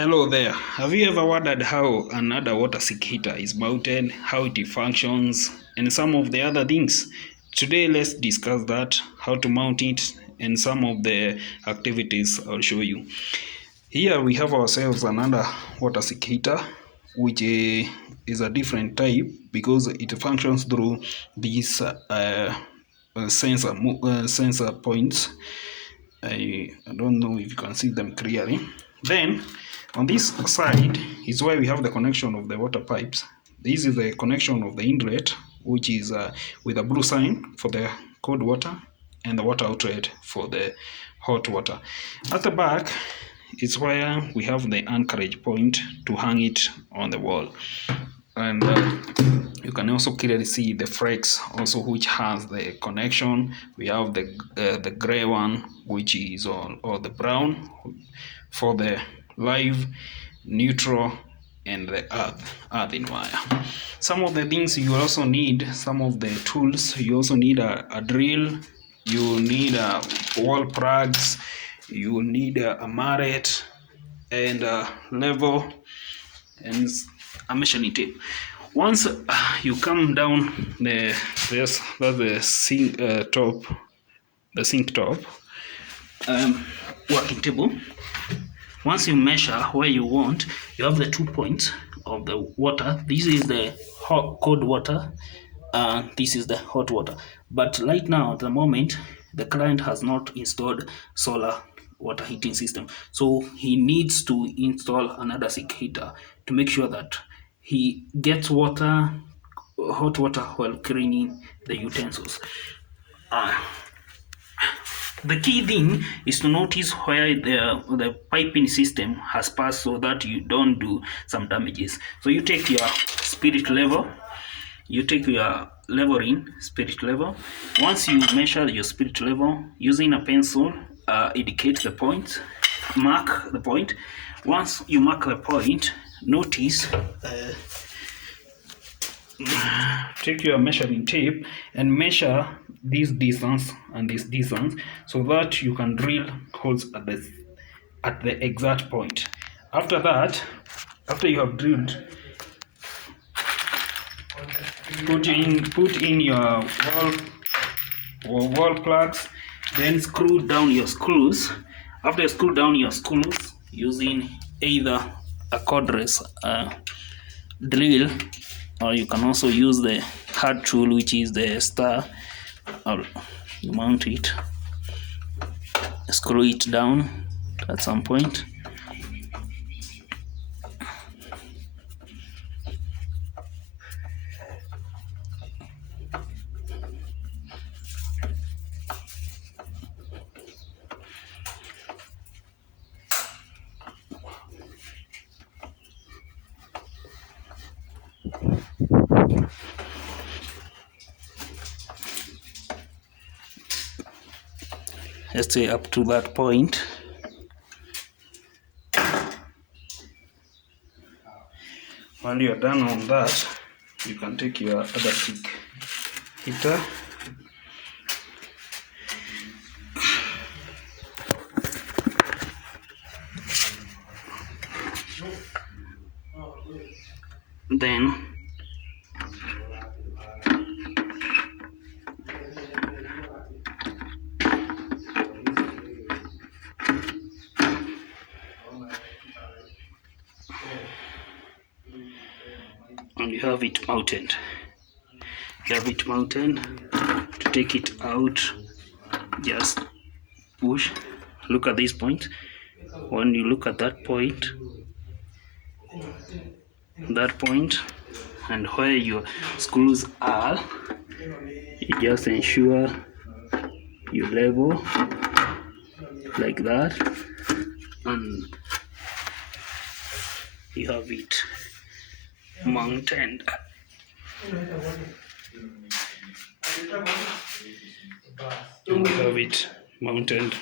Hello there. Have you ever wondered how another water sink heater is mounted, how it functions, and some of the other things? Today, let's discuss that, how to mount it, and some of the activities I'll show you. Here we have ourselves another water sink heater, which is a different type because it functions through these sensor points. I don't know if you can see them clearly. Then on this side is where we have the connection of the water pipes. This is the connection of the inlet, which is with a blue sign for the cold water and the water outlet for the hot water. At the back is where we have the anchorage point to hang it on the wall. And you can also clearly see the flex also, which has the connection. We have the gray one, which is on, or the brown for the live, neutral, and the earthen wire. Some of the things you also need, some of the tools, you also need a drill, you need wall plugs, you need a mallet, and a level, and a measuring tape. Once you come down that's the sink top, working table. Once you measure where you want, you have the 2 points of the water. This is the cold water, this is the hot water. But right now, at the moment, the client has not installed solar water heating system, so he needs to install another sink heater to make sure that he gets hot water while cleaning the utensils. The key thing is to notice where the piping system has passed so that you don't do some damages. So you take your spirit level, you take your leveling spirit level. Once you measure your spirit level using a pencil, indicate the point, mark the point. Once you mark the point, notice, take your measuring tape and measure this distance and this distance so that you can drill holes at the exact point. After that, after you have drilled, put in your wall plugs, then screw down your screws. After you screw down your screws using either a cordless drill, or you can also use the hard tool, which is the star. Or you mount it, screw it down at some point. Let's say up to that point. While you're done on that, you can take your other sink heater, then and you have it mounted. You have it mounted. To take it out, just push. Look at this point. When you look at that point, and where your screws are, you just ensure you level like that, and you have it mounted. And you have it mounted.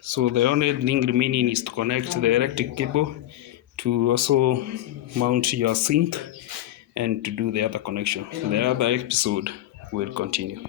So the only thing remaining is to connect the electric cable to also mount your sink and to do the other connection. The other episode will continue.